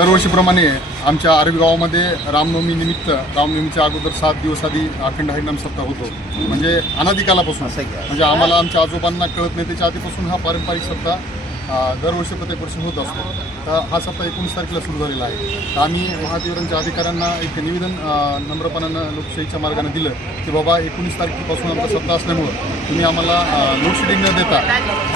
दरवर्षीप्रमाणे आमच्या आरवी गावामध्ये रामनवमी निमित्त रामनवमीच्या अगोदर 7 दिवस आधी अखंड हरिनाम सप्ताह होतो. म्हणजे अनादिकालापासून म्हणजे आम्हाला आमच्या आजोबांना कळत नाही त्याच्या आधीपासून हा पारंपरिक सप्ताह दरवर्षी प्रत्येक वर्षी होत असतो. तर हा सप्ताह 19 तारखेला सुरू झालेला आहे. तर आम्ही महातीव्रांच्या अधिकाऱ्यांना एक निवेदन नम्रपणानं लोकशाहीच्या मार्गाने दिलं की बाबा 19 तारखेपासून आमचा सप्ताह असल्यामुळं तुम्ही आम्हाला लोडशेडिंग न देता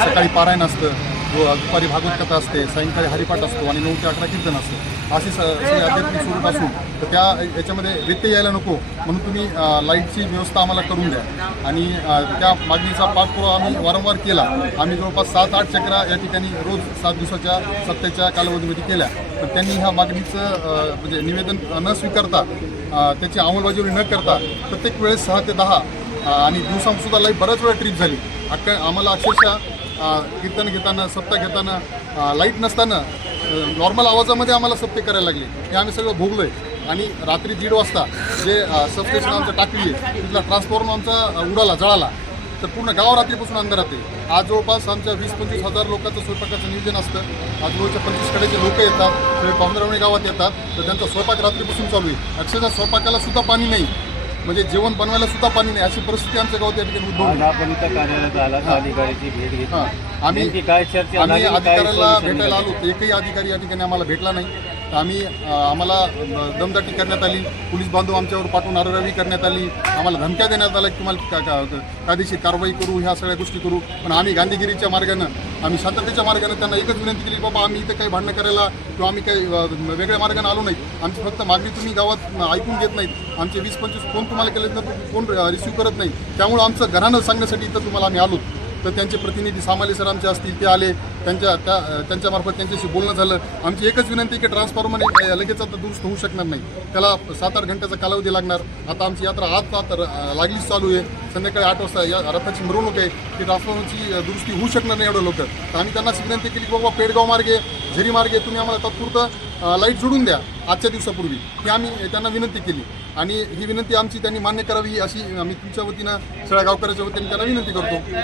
सकाळी पारायण असतं, दुपारी भागवत कथा असते, सायंकाळी हरिपाठ असतो आणि 9 ते 11 कीर्तन असतं. अशी सगळी आध्यात्मिक स्वरूप असून तर याच्यामध्ये व्यत्यय यायला नको म्हणून तुम्ही लाईटची व्यवस्था आम्हाला करून द्या. आणि त्या मागणीचा पाठपुरावा आम्ही वारंवार केला. आम्ही जवळपास 7-8 चक्रा या ठिकाणी रोज 7 दिवसाच्या सप्त्याच्या कालावधीमध्ये केल्या. तर त्यांनी ह्या मागणीचं म्हणजे निवेदन न स्वीकारता त्याची अंमलबजावणी न करता प्रत्येक वेळेस 6 ते 10 आणि दिवसांसुद्धा लाईट बऱ्याच वेळा ट्रीप झाली. आम्हाला अक्षरशः कीर्तन घेताना सप्ताह घेताना लाईट नसताना नॉर्मल आवाजामध्ये आम्हाला सप्ते करायला लागले. हे आम्ही सगळं भोगलो आहे. आणि रात्री 1:30 वाजता जे सबस्टेशन आमचं टाकली आहे तिथला ट्रान्सफॉर्मर आमचा उडाला, जळाला. तर पूर्ण गाव रात्रीपासून अंधारात आहे. आज जवळपास आमच्या 20-25 हजार लोकांचं स्वयंपाकाचं नियोजन असतं. आजूबाजूच्या 25 कडेचे लोक येतात, सगळे पाहुणरावणे गावात येतात. तर त्यांचा स्वयंपाक रात्रीपासून चालू आहे. अक्षरशः स्वयंपाकाला सुद्धा पाणी नाही, म्हणजे जेवण बनवायला सुद्धा पाणी नाही, अशी परिस्थिती आमच्या गावात या ठिकाणी उद्भवली. आपण इथं कार्यालयात आला तर अधिकाऱ्याची भेट घेतली. आम्ही काय चर्चा अधिकाऱ्याला भेटायला आलो तर एकही अधिकारी या ठिकाणी आम्हाला भेटला नाही. तर आम्हाला दमदाटी करण्यात आली, पोलीस बांधव आमच्यावर पाठवून आरडाओरडी करण्यात आली, आम्हाला धमक्या देण्यात आल्या की तुम्हाला कायदेशीर कारवाई करू, ह्या सगळ्या गोष्टी करू. पण आम्ही गांधीगिरीच्या मार्गानं, आम्ही शांततेच्या मार्गानं त्यांना एकच विनंती केली, बाबा आम्ही इथं काही भांडणं करायला किंवा आम्ही काही वेगळ्या मार्गाने आलो नाही. आमची फक्त मागणी तुम्ही गावात ऐकून घेत नाहीत. आमचे 20-25 फोन तुम्हाला केले तर फोन रिसिव्ह करत नाही. त्यामुळं आमचं घरानं सांगण्यासाठी इथं तुम्हाला आम्ही आलो. तर त्यांचे प्रतिनिधी सामाले सर आमचे असतील ते आले, त्यांच्यामार्फत त्यांच्याशी बोलणं झालं. आमची एकच विनंती की ट्रान्सफॉर्मर लगेच आता दुरुस्त होऊ शकणार नाही, त्याला 7-8 घंट्याचा कालावधी लागणार. आता आमची यात्रा आज लागलीच चालू आहे. संध्याकाळी 8 वाजता या रथाची मिरवणूक आहे. की ट्रान्सफॉर्मरची दुरुस्ती होऊ शकणार नाही एवढं लवकर. तर आम्ही त्यांना विनंती केली की बाबा पेडगाव मार्गे, झरी मार्गे तुम्ही आम्हाला तात्पुरतं लाईट जोडून द्या आजच्या दिवसापूर्वी. ही आम्ही त्यांना विनंती केली आणि ही विनंती आमची त्यांनी मान्य करावी अशी आम्ही तुमच्या वतीनं सगळ्या गावकऱ्याच्या वतीने त्यांना विनंती करतो.